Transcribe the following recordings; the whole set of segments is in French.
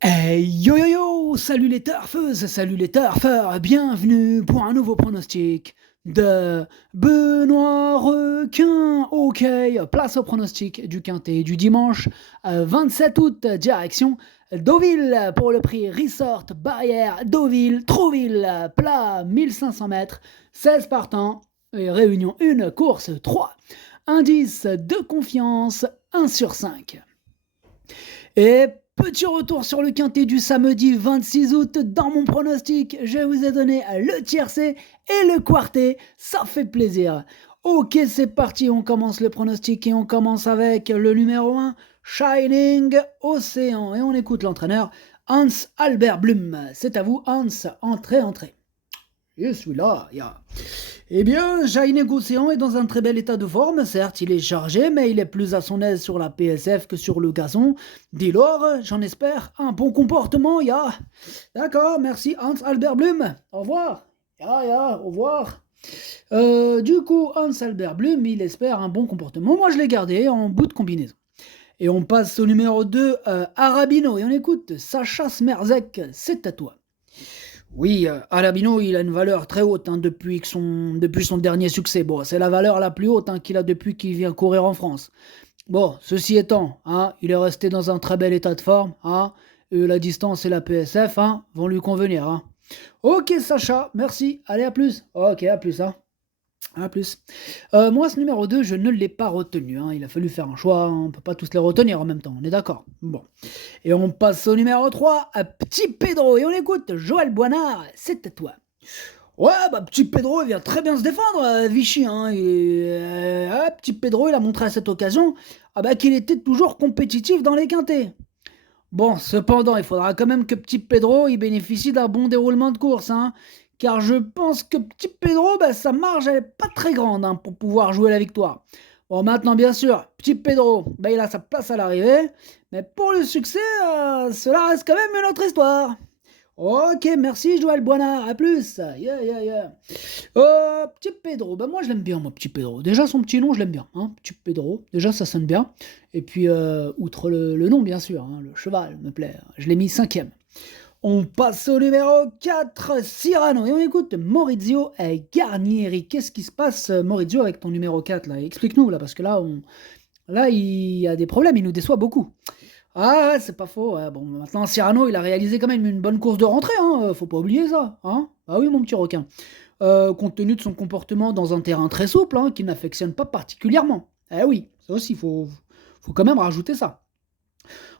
Yo yo yo, salut les turfeuses, salut les turfeurs, bienvenue pour un nouveau pronostic de Benoît Requin. Ok, place au pronostic du Quintet du dimanche 27 août, direction Deauville pour le prix Resort Barrière Deauville, Trouville, plat 1500 mètres, 16 partants, et réunion 1, course 3. Indice de confiance 1 sur 5. Et petit retour sur le quintet du samedi 26 août. Dans mon pronostic, je vous ai donné le tiercé et le quartet. Ça fait plaisir. Ok, c'est parti. On commence le pronostic et on commence avec le numéro 1, Shining Océan. Et on écoute l'entraîneur Hans Albert Blum. C'est à vous, Hans. Entrez, entrez. Je suis là, Eh bien, Shining Océan est dans un très bel état de forme. Certes, il est chargé, mais il est plus à son aise sur la PSF que sur le gazon. Dès lors, j'en espère un bon comportement, D'accord, merci Hans Albert Blum. Au revoir. Au revoir. Du coup, Hans Albert Blum, il espère un bon comportement. Moi, je l'ai gardé en bout de combinaison. Et on passe au numéro 2, Arabino. Et on écoute Sacha Smerzek. C'est à toi. Oui, Alabino, il a une valeur très haute depuis son dernier succès. Bon, c'est la valeur la plus haute qu'il a depuis qu'il vient courir en France. Bon, ceci étant, il est resté dans un très bel état de forme. La distance et la PSF vont lui convenir. Ok, Sacha, merci. Allez, à plus. Ok, à plus. À plus. Moi, ce numéro 2, je ne l'ai pas retenu. Il a fallu faire un choix. On ne peut pas tous les retenir en même temps. On est d'accord. Bon. Et on passe au numéro 3, à Petit Pedro. Et on écoute Joël Boinard. C'est à toi. Ouais, Petit Pedro, il vient très bien se défendre, Vichy. Petit Pedro, il a montré à cette occasion qu'il était toujours compétitif dans les quintés. Bon, cependant, il faudra quand même que Petit Pedro il bénéficie d'un bon déroulement de course, car je pense que Petit Pedro, sa marge elle est pas très grande pour pouvoir jouer la victoire. Bon, maintenant, bien sûr, Petit Pedro, il a sa place à l'arrivée, mais pour le succès, cela reste quand même une autre histoire. Ok, merci Joël Boinard, à plus. Petit Pedro, moi je l'aime bien, moi, Petit Pedro. Déjà son petit nom, je l'aime bien, Petit Pedro. Déjà ça sonne bien. Et puis, outre le nom, bien sûr, le cheval me plaît. Je l'ai mis 5e. On passe au numéro 4, Cyrano. Et on écoute Maurizio Garnieri. Qu'est-ce qui se passe, Maurizio, avec ton numéro 4 là? Explique-nous, là, parce que là, il y a des problèmes, il nous déçoit beaucoup. Ah, ouais, c'est pas faux. Ouais. Bon, maintenant, Cyrano, il a réalisé quand même une bonne course de rentrée, faut pas oublier ça. Ah oui, mon petit requin. Compte tenu de son comportement dans un terrain très souple, qu'il n'affectionne pas particulièrement. Eh oui, ça aussi, faut quand même rajouter ça.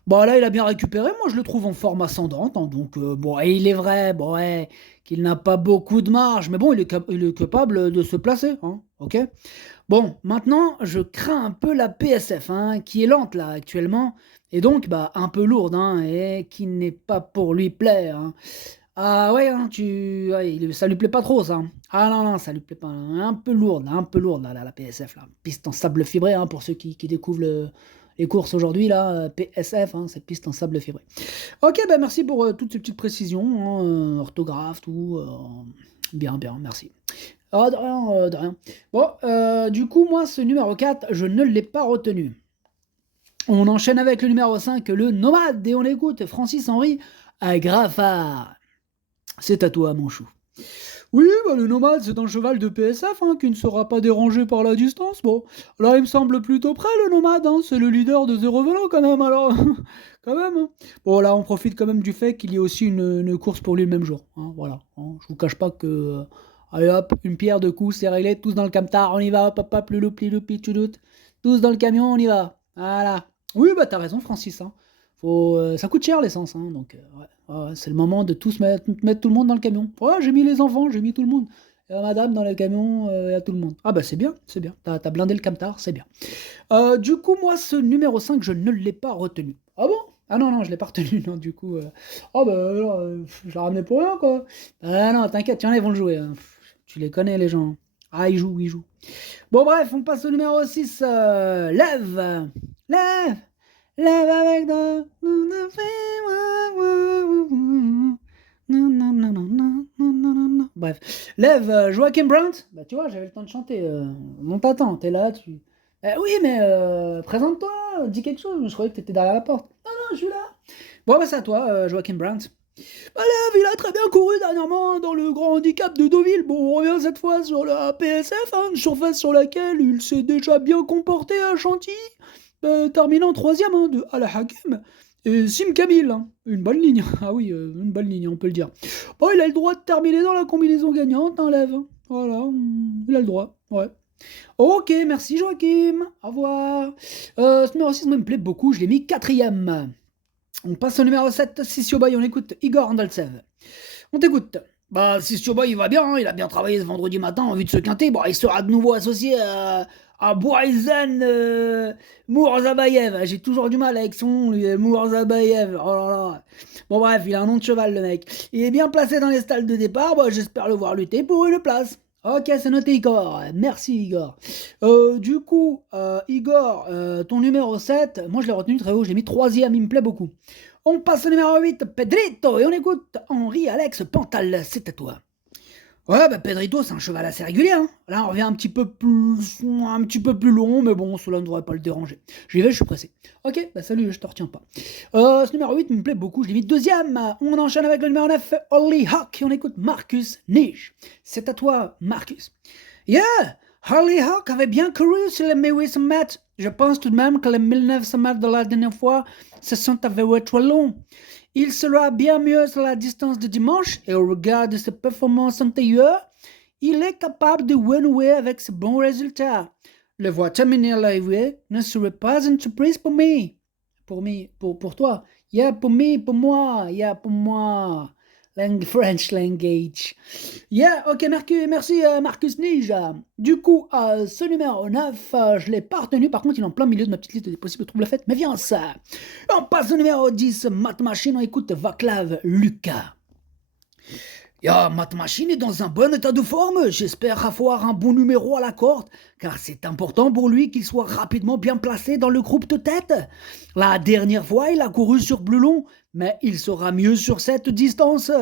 Bon, là, il a bien récupéré. Moi, je le trouve en forme ascendante. Donc, bon, et il est vrai, bon, ouais, qu'il n'a pas beaucoup de marge. Mais bon, il est capable de se placer. Ok. Bon, maintenant, je crains un peu la PSF, qui est lente, là, actuellement. Et donc, un peu lourde, et qui n'est pas pour lui plaire. Ah ouais, ça lui plaît pas trop, ça. Ah non, non, ça lui plaît pas. Un peu lourde, là, la PSF, là. Piste en sable fibré, pour ceux qui découvrent les courses aujourd'hui, là. PSF, c'est piste en sable fibré. Ok, merci pour toutes ces petites précisions, orthographe, tout. Bien, bien, merci. Ah, de rien, de rien. Bon, du coup, moi, ce numéro 4, je ne l'ai pas retenu. On enchaîne avec le numéro 5, le Nomade, et on écoute Francis-Henri à Graffard. C'est à toi, mon chou. Oui, le Nomade, c'est un cheval de PSF qui ne sera pas dérangé par la distance. Bon, là, il me semble plutôt près, le Nomade. C'est le leader de Zéro Vélo, quand même, alors. Quand même. Bon, là, on profite quand même du fait qu'il y ait aussi une course pour lui le même jour. Voilà. Je vous cache pas que. Allez hop, une pierre de coups, c'est réglé, tous dans le camtar, on y va, hop, hop, hop, le loupi, tu doutes. Tous dans le camion, on y va. Voilà. Oui, t'as raison, Francis. Ça coûte cher l'essence, donc ouais, c'est le moment de tous mettre tout le monde dans le camion. Ouais, j'ai mis les enfants, j'ai mis tout le monde. Il y a madame dans le camion, il y a tout le monde. Ah c'est bien, c'est bien. T'as blindé le camtar, c'est bien. Du coup, moi, ce numéro 5, je ne l'ai pas retenu. Ah bon? Ah non, non, je l'ai pas retenu, non, du coup. Alors, je l'ai ramené pour rien, quoi. Ah non, t'inquiète, il y en a, ils vont le jouer. Tu les connais, les gens. Ah, ils jouent, ils jouent. Bon, bref, on passe au numéro 6, Lève. Lève. Lève avec toi. Bref. Lève, Joachim Brandt. Tu vois, j'avais le temps de chanter. On t'attend, t'es là, tu. Oui, mais présente-toi, dis quelque chose. Je croyais que t'étais derrière la porte. Non, non, je suis là. Bon, bah, c'est à toi, Joachim Brandt. Bah, Lev, il a très bien couru dernièrement dans le grand handicap de Deauville. Bon, on revient cette fois sur la PSF, hein, une surface sur laquelle il s'est déjà bien comporté à Chantilly, terminant troisième hein, de Al Hakim. Et Sim Kamil, hein, une bonne ligne. Ah oui, une bonne ligne, on peut le dire. Bon, il a le droit de terminer dans la combinaison gagnante, hein, Lev. Voilà, il a le droit, ouais. Ok, merci Joachim, au revoir. Ce numéro 6, moi, il me plaît beaucoup, je l'ai mis quatrième. On passe au numéro 7, Sissio Boy, on écoute Igor Andaltsev. On t'écoute. Bah, Sissio Boy, il va bien, hein, il a bien travaillé ce vendredi matin en vue de se quinter. Bon, il sera de nouveau associé à Boizen Mourzabayev. J'ai toujours du mal avec son nom, lui, Mourzabayev. Oh là là. Bon, bref, il a un nom de cheval, le mec. Il est bien placé dans les stalles de départ. Bah, j'espère le voir lutter pour une place. Ok, c'est noté, Igor. Merci, Igor. Du coup, Igor, ton numéro 7, moi je l'ai retenu très haut, je l'ai mis troisième, il me plaît beaucoup. On passe au numéro 8, Pedrito, et on écoute Henri-Alex Pantal, c'est à toi. Ouais, bah Pedrito, c'est un cheval assez régulier. Hein. Là, on revient un petit peu plus long, mais bon, cela ne devrait pas le déranger. J'y vais, je suis pressé. Ok, bah salut, je te retiens pas. Ce numéro 8 me plaît beaucoup, je l'ai mis deuxième. On enchaîne avec le numéro 9, Holly Hawk, et on écoute Marcus Nige. C'est à toi, Marcus. Yeah, Holly Hawk avait bien couru sur les 1800 mètres. Je pense tout de même que les 1900 mètres de la dernière fois se sont avérés trop longs. Il sera bien mieux sur la distance de dimanche et au regard de ses performances antérieures, il est capable de renouer avec ce bons résultats. Le voir terminer à l'arrivée ne serait pas une surprise pour moi. Pour toi. Yeah, pour moi. Yeah, pour moi. French language. Yeah, ok, merci Marcus Nija. Du coup, ce numéro 9, je ne l'ai pas retenu. Par contre, il est en plein milieu de ma petite liste des possibles troubles faites. Mais viens ça. On passe au numéro 10, Math Machine. On écoute Vaclav Lucas. Math Machine est dans un bon état de forme. J'espère avoir un bon numéro à la corde, car c'est important pour lui qu'il soit rapidement bien placé dans le groupe de tête. La dernière fois, il a couru sur plus long, mais il sera mieux sur cette distance.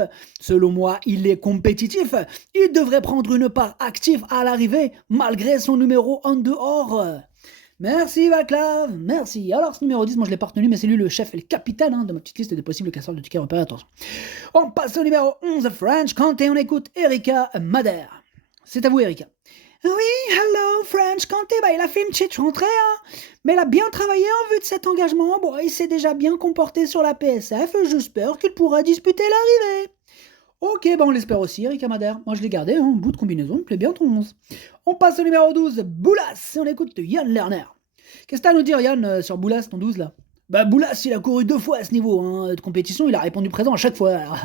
Selon moi, il est compétitif. Il devrait prendre une part active à l'arrivée, malgré son numéro en dehors. Merci Vaclav, merci. Alors ce numéro 10, moi je l'ai pas retenu, mais c'est lui le chef et le capitaine de ma petite liste des possibles casseurs de tickets repérés. Attention. On passe au numéro 11, French Kanté, on écoute Erika Madère. C'est à vous Erika. Oui, hello French Kanté, il a fait une petite rentrée, hein, mais il a bien travaillé en vue de cet engagement. Bon, il s'est déjà bien comporté sur la PSF, j'espère qu'il pourra disputer l'arrivée. Ok, on l'espère aussi, Erika Madère. Moi je l'ai gardé, hein, bout de combinaison, il me plaît bien ton 11. On passe au numéro 12, Boulas, et on écoute Yann Lerner. Qu'est-ce que t'as à nous dire, Yann, sur Boulas, ton 12 là? Bah, Boulas, il a couru 2 fois à ce niveau hein, de compétition, il a répondu présent à chaque fois. Alors,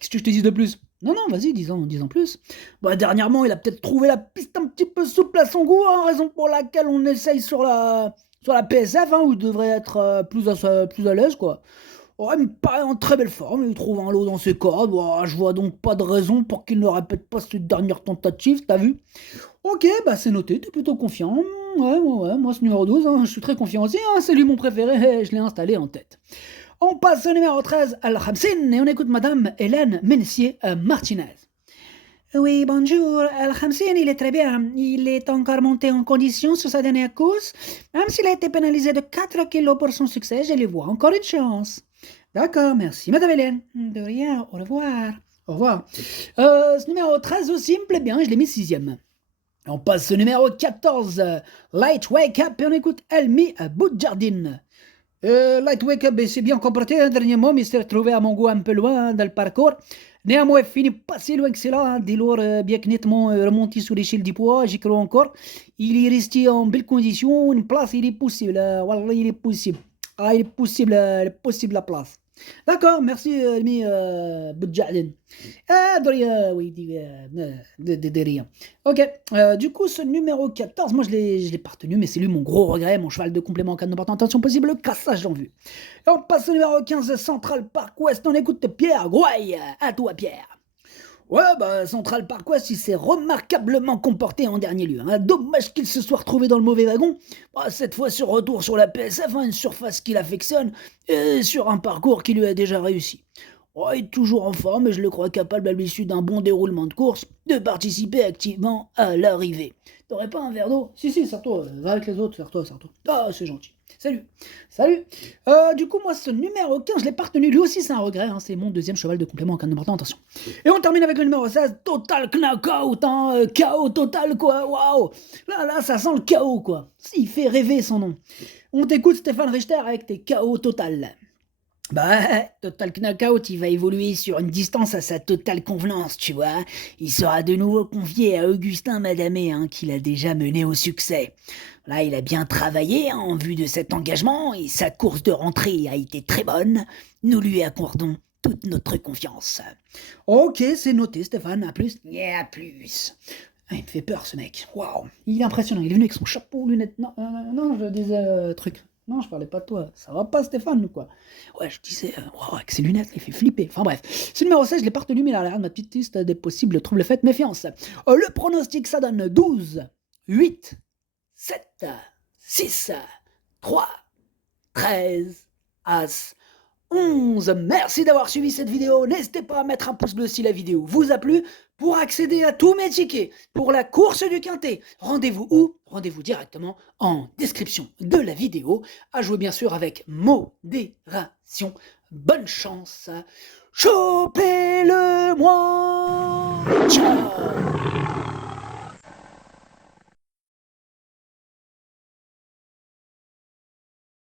qu'est-ce que je te dis de plus? Non, vas-y, dis en plus. Bah, dernièrement, il a peut-être trouvé la piste un petit peu souple à son goût, hein, raison pour laquelle on essaye sur la PSF, hein, où il devrait être plus à l'aise, quoi. Oh, il me paraît en très belle forme, il trouve un lot dans ses cordes, je vois donc pas de raison pour qu'il ne répète pas cette dernière tentative, t'as vu? Ok, c'est noté, t'es plutôt confiant. Ouais, moi ce numéro 12, hein, je suis très confiant aussi, hein, c'est lui mon préféré, je l'ai installé en tête. On passe au numéro 13, Al-Khamsin, et on écoute Madame Hélène Messier-Martinez. Oui, bonjour, Al-Khamsin, il est très bien. Il est encore monté en condition sur sa dernière course. Même s'il a été pénalisé de 4 kilos pour son succès, je lui vois encore une chance. D'accord, merci Madame Hélène. De rien, au revoir. Au revoir. Ce numéro 13 aussi me plaît bien, je l'ai mis 6ème. On passe au numéro 14, Light Wake Up, et on écoute Elmi Boudjardine. Light Wake Up s'est bien comporté dernièrement, mais il s'est retrouvé à mon goût un peu loin dans le parcours. Néanmoins, il finit pas si loin que cela, dès lors bien que nettement remonté sur l'échelle du poids, j'y crois encore. Il est resté en belle condition, une place il est possible, voilà, il est possible. Il est possible la place. D'accord, merci Elmi Boudjardine. De rien, oui, de rien. Ok, du coup, ce numéro 14, moi je l'ai pas retenu, mais c'est lui mon gros regret, mon cheval de complément en cas de n'importe possible, le cassage en vue. Et on passe au numéro 15, Central Park West, on écoute Pierre Gouaille. À toi, Pierre. Ouais, Central Park West, il s'est remarquablement comporté en dernier lieu. Hein. Dommage qu'il se soit retrouvé dans le mauvais wagon. Cette fois sur retour sur la PSF, une surface qu'il affectionne, et sur un parcours qui lui a déjà réussi. Il est toujours en forme et je le crois capable à l'issue d'un bon déroulement de course de participer activement à l'arrivée. T'aurais pas un verre d'eau? Si, sers-toi, va avec les autres, sers-toi. Ah, c'est gentil. Salut. Du coup, moi, ce numéro 15, je l'ai pas retenu. Lui aussi, c'est un regret. Hein. C'est mon deuxième cheval de complément en cas de important, attention. Et on termine avec le numéro 16, total knockout, hein, chaos total, quoi. Waouh. Là, ça sent le chaos, quoi. Il fait rêver son nom. On t'écoute, Stéphane Richter, avec tes chaos total. Total Knockout, il va évoluer sur une distance à sa totale convenance, tu vois. Il sera de nouveau confié à Augustin Madamé, hein, qu'il a déjà mené au succès. Là, il a bien travaillé hein, en vue de cet engagement et sa course de rentrée a été très bonne. Nous lui accordons toute notre confiance. Ok, c'est noté, Stéphane. À plus. À plus. Il me fait peur, ce mec. Waouh, il est impressionnant. Il est venu avec son chapeau, lunettes. Non, je disais truc. Non, je parlais pas de toi. Ça va pas, Stéphane, ou quoi? Ouais, je disais, avec ses lunettes, il fait flipper. Enfin bref. Ce numéro 16, je l'ai pas retenu, mais il a l'air de ma petite liste des possibles troubles faits. Méfiance. Le pronostic, ça donne 12, 8, 7, 6, 3, 13, As, 11. Merci d'avoir suivi cette vidéo. N'hésitez pas à mettre un pouce bleu si la vidéo vous a plu. Pour accéder à tous mes tickets pour la course du Quintet, rendez-vous où? Rendez-vous directement en description de la vidéo. À jouer bien sûr avec modération. Bonne chance. Chopez-le moi. Ciao.